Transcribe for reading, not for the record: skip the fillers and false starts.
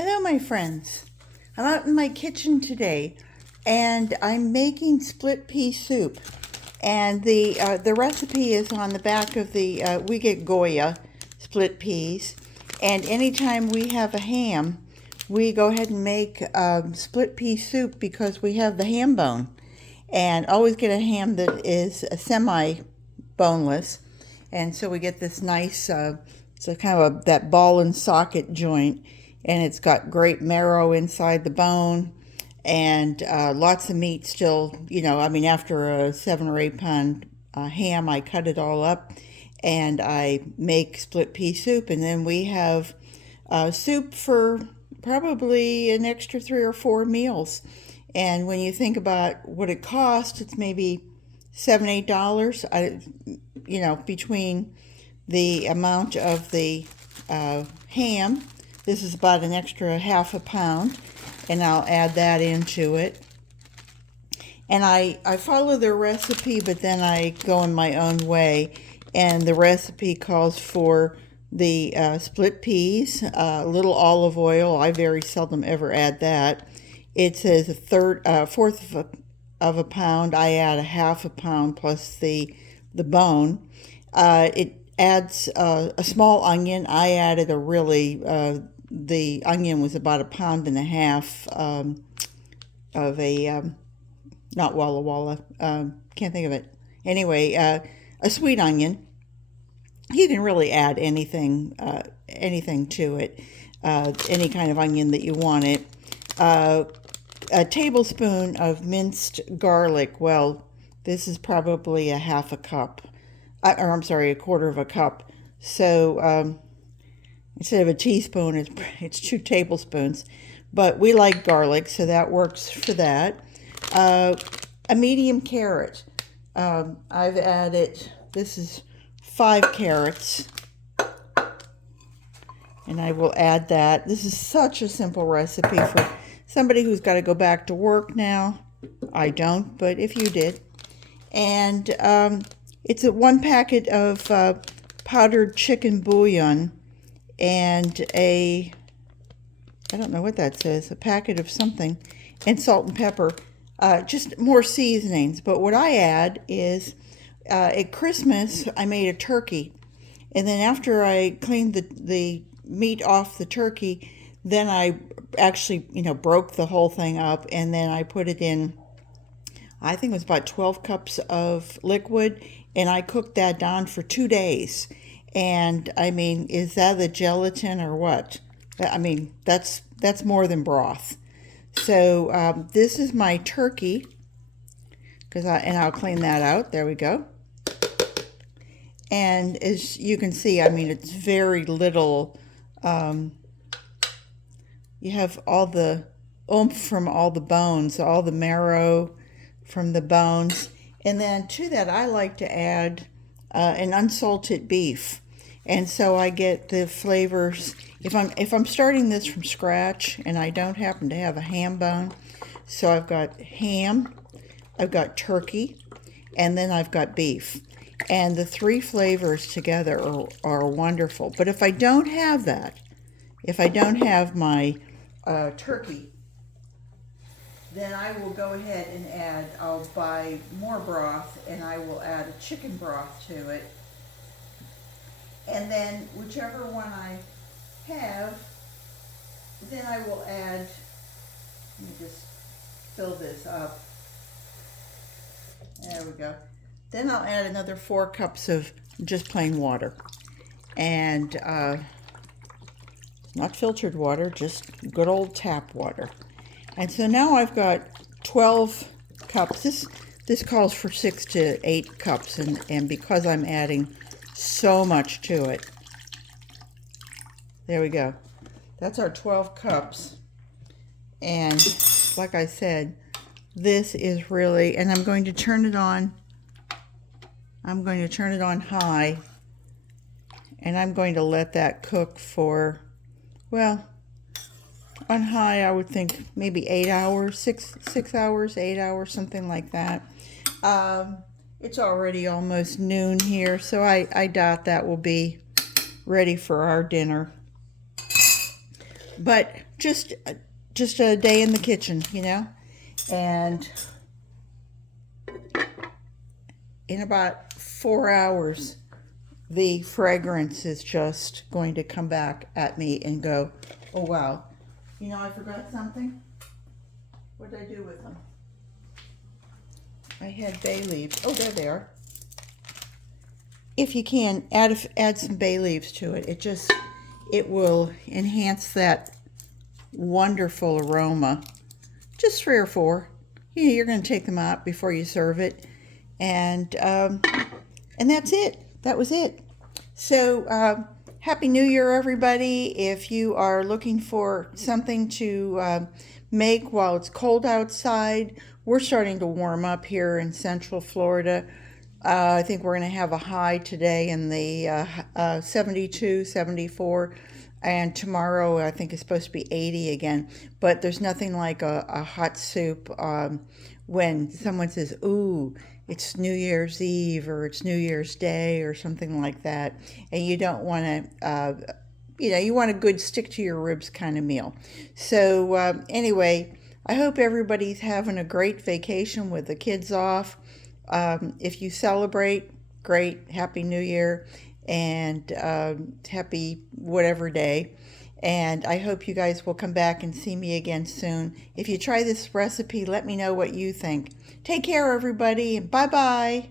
Hello, my friends. I'm out in my kitchen today, and I'm making split pea soup. And the recipe is on the back of the. We get Goya split peas, and anytime we have a ham, we go ahead and make split pea soup because we have the ham bone, and always get a ham that is semi-boneless, and so we get this nice. It's a kind of that ball and socket joint, and it's got great marrow inside the bone, and lots of meat still. After a 7 or 8 pound ham, I cut it all up, and I make split pea soup, and then we have soup for probably an extra 3 or 4 meals. And when you think about what it costs, it's maybe $7, $8. Between the amount of the ham. This is about an extra half a pound, and I'll add that into it. And I follow the recipe, but then I go in my own way. And the recipe calls for the split peas, a little olive oil. I very seldom ever add that. It says a fourth of a pound. I add a half a pound plus the bone. It adds a small onion. I added the onion was about 1.5 pounds of a, not Walla Walla, can't think of it. Anyway, a sweet onion. You can really add anything to it, any kind of onion that you want it. A tablespoon of minced garlic. Well, this is probably a half a cup. A quarter of a cup. So instead of a teaspoon, it's 2 tablespoons. But we like garlic, so that works for that. A medium carrot. I've added, this is 5 carrots. And I will add that. This is such a simple recipe for somebody who's got to go back to work now. I don't, but if you did. And it's 1 packet of powdered chicken bouillon and I don't know what that says, a packet of something, and salt and pepper, just more seasonings. But what I add is, at Christmas, I made a turkey. And then after I cleaned the meat off the turkey, then I actually, broke the whole thing up, and then I put it in, I think it was about 12 cups of liquid, and I cooked that down for 2 days. And is that the gelatin or what? That's more than broth. So this is my turkey, and I'll clean that out. There we go. And as you can see, it's very little. You have all the oomph from all the bones, all the marrow from the bones. And then to that, I like to add an unsalted beef. And so I get the flavors. If I'm starting this from scratch, and I don't happen to have a ham bone, so I've got ham, I've got turkey, and then I've got beef. And the 3 flavors together are wonderful. But if I don't have that, if I don't have my turkey, then I will go ahead and I'll buy more broth, and I will add a chicken broth to it. And then whichever one I have, then I will add, let me just fill this up. There we go. Then I'll add another 4 cups of just plain water. And not filtered water, just good old tap water. And so now I've got 12 cups. This calls for 6 to 8 cups, and because I'm adding so much to it. There we go. That's our 12 cups. And like I said, this is really, and I'm going to turn it on. I'm going to turn it on high, and I'm going to let that cook for, well, on high, I would think maybe 8 hours, 6 hours, 8 hours, something like that. It's already almost noon here, so I doubt that will be ready for our dinner. but just a day in the kitchen, you know. And in about 4 hours, the fragrance is just going to come back at me and go, oh wow, you know, I forgot something. What did I do with them? I had bay leaves. Oh, there they are. If you can, add some bay leaves to it. It will enhance that wonderful aroma. Just 3 or 4. You're going to take them out before you serve it, and that's it. That was it. So Happy New Year, everybody! If you are looking for something to make while it's cold outside, we're starting to warm up here in Central Florida. I think we're going to have a high today in the 72, 74, and tomorrow I think it's supposed to be 80 again. But there's nothing like a hot soup when someone says, ooh, it's New Year's Eve or it's New Year's Day or something like that, and you don't want to, you want a good stick to your ribs kind of meal. So anyway, I hope everybody's having a great vacation with the kids off. If you celebrate, great, Happy New Year, and happy whatever day. And I hope you guys will come back and see me again soon. If you try this recipe, let me know what you think. Take care, everybody. Bye-bye.